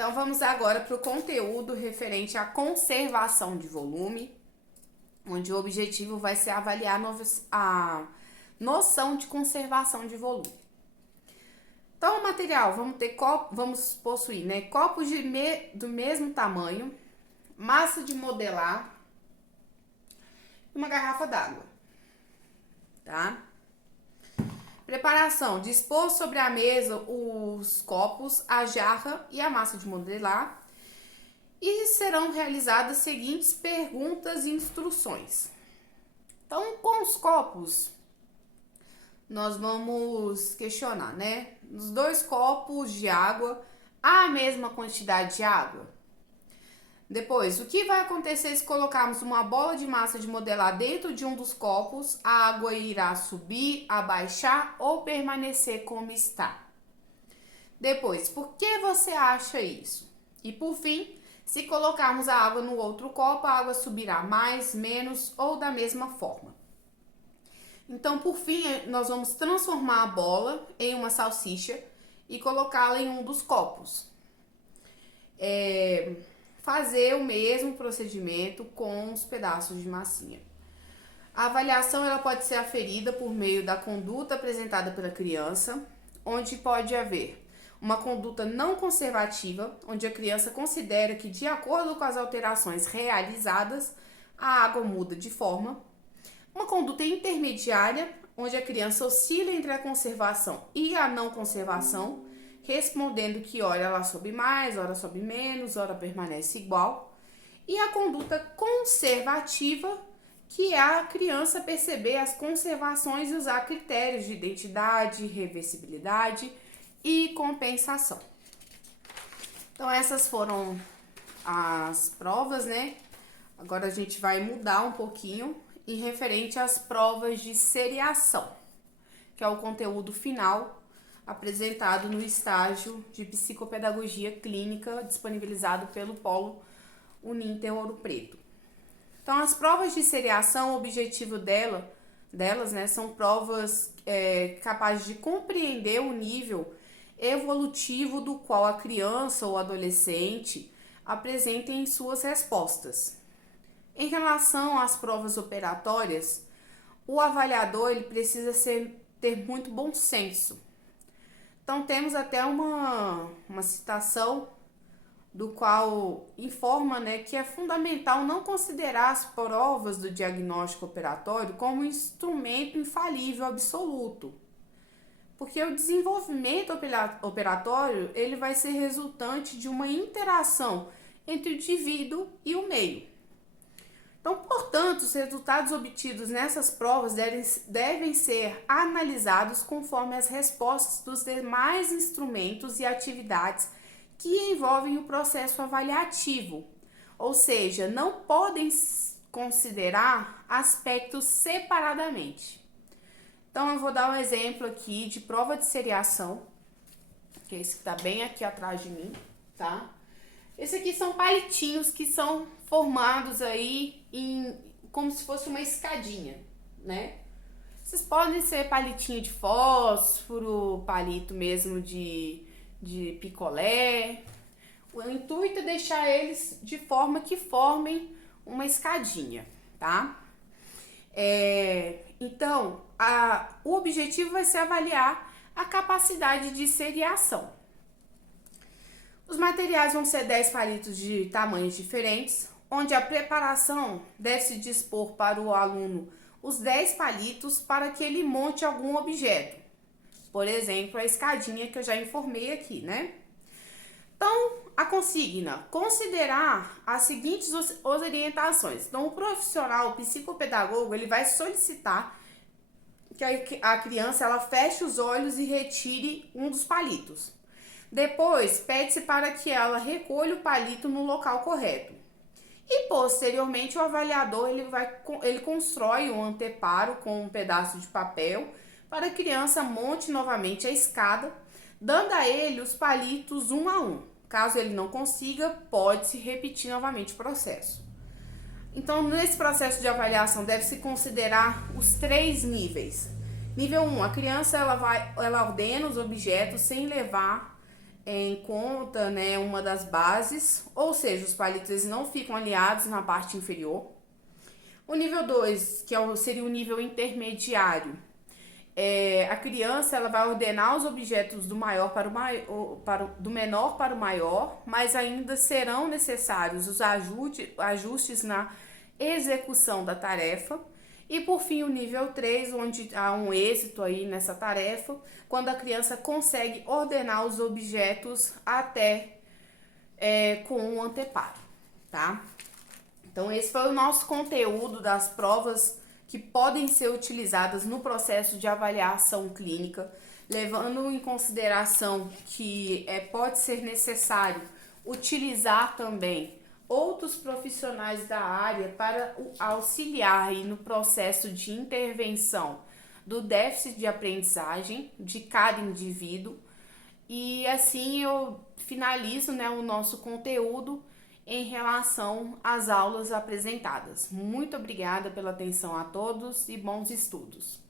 Então, vamos agora para o conteúdo referente à conservação de volume, onde o objetivo vai ser avaliar a noção de conservação de volume. Então, o material, vamos possuir, né, copos do mesmo tamanho, massa de modelar e uma garrafa d'água, tá? Preparação: dispor sobre a mesa os copos, a jarra e a massa de modelar. E serão realizadas as seguintes perguntas e instruções. Então, com os copos, nós vamos questionar, né? Nos 2 copos de água, há a mesma quantidade de água? Depois, o que vai acontecer se colocarmos uma bola de massa de modelar dentro de um dos copos? A água irá subir, abaixar ou permanecer como está? Depois, por que você acha isso? E por fim, se colocarmos a água no outro copo, a água subirá mais, menos ou da mesma forma. Então, por fim, nós vamos transformar a bola em uma salsicha e colocá-la em um dos copos. Fazer o mesmo procedimento com os pedaços de massinha. A avaliação ela pode ser aferida por meio da conduta apresentada pela criança, onde pode haver uma conduta não conservativa, onde a criança considera que, de acordo com as alterações realizadas, a água muda de forma. Uma conduta intermediária, onde a criança oscila entre a conservação e a não conservação, respondendo que ora ela sobe mais, ora sobe menos, ora permanece igual. E a conduta conservativa, que é a criança perceber as conservações e usar critérios de identidade, reversibilidade e compensação. Então, essas foram as provas, né? Agora a gente vai mudar um pouquinho em referente às provas de seriação, que é o conteúdo final apresentado no estágio de psicopedagogia clínica disponibilizado pelo Polo Uninter Ouro Preto. Então, as provas de seriação, o objetivo delas, né, são provas capazes de compreender o nível evolutivo do qual a criança ou adolescente apresenta em suas respostas. Em relação às provas operatórias, o avaliador ele precisa ter muito bom senso. Então, temos até uma citação do qual informa, né, que é fundamental não considerar as provas do diagnóstico operatório como um instrumento infalível absoluto, porque o desenvolvimento operatório ele vai ser resultante de uma interação entre o indivíduo e o meio. Então, portanto, os resultados obtidos nessas provas devem ser analisados conforme as respostas dos demais instrumentos e atividades que envolvem o processo avaliativo, ou seja, não podem considerar aspectos separadamente. Então, eu vou dar um exemplo aqui de prova de seriação, que é esse que está bem aqui atrás de mim, tá? Esse aqui são palitinhos que são formados aí como se fosse uma escadinha, né? Esses podem ser palitinho de fósforo, palito mesmo de picolé. O intuito é deixar eles de forma que formem uma escadinha, tá? Então, o objetivo vai ser avaliar a capacidade de seriação. Os materiais vão ser 10 palitos de tamanhos diferentes, onde a preparação deve se dispor para o aluno os 10 palitos para que ele monte algum objeto. Por exemplo, a escadinha que eu já informei aqui, né? Então, a consigna: considerar as seguintes orientações. Então, o profissional, o psicopedagogo, ele vai solicitar que a criança ela feche os olhos e retire um dos palitos. Depois, pede-se para que ela recolha o palito no local correto. E, posteriormente, o avaliador ele constrói um anteparo com um pedaço de papel para a criança monte novamente a escada, dando a ele os palitos um a um. Caso ele não consiga, pode-se repetir novamente o processo. Então, nesse processo de avaliação, deve-se considerar os 3 níveis. Nível 1, a criança ela ordena os objetos sem levar em conta, né, uma das bases, ou seja, os palitos eles não ficam alinhados na parte inferior. O nível 2, seria o nível intermediário, a criança ela vai ordenar os objetos do maior para o do menor para o maior, mas ainda serão necessários os ajustes na execução da tarefa. E por fim, o nível 3, onde há um êxito aí nessa tarefa, quando a criança consegue ordenar os objetos até com um anteparo, tá? Então, esse foi o nosso conteúdo das provas que podem ser utilizadas no processo de avaliação clínica, levando em consideração que pode ser necessário utilizar também outros profissionais da área para auxiliar aí no processo de intervenção do déficit de aprendizagem de cada indivíduo. E assim eu finalizo, né, o nosso conteúdo em relação às aulas apresentadas. Muito obrigada pela atenção a todos e bons estudos.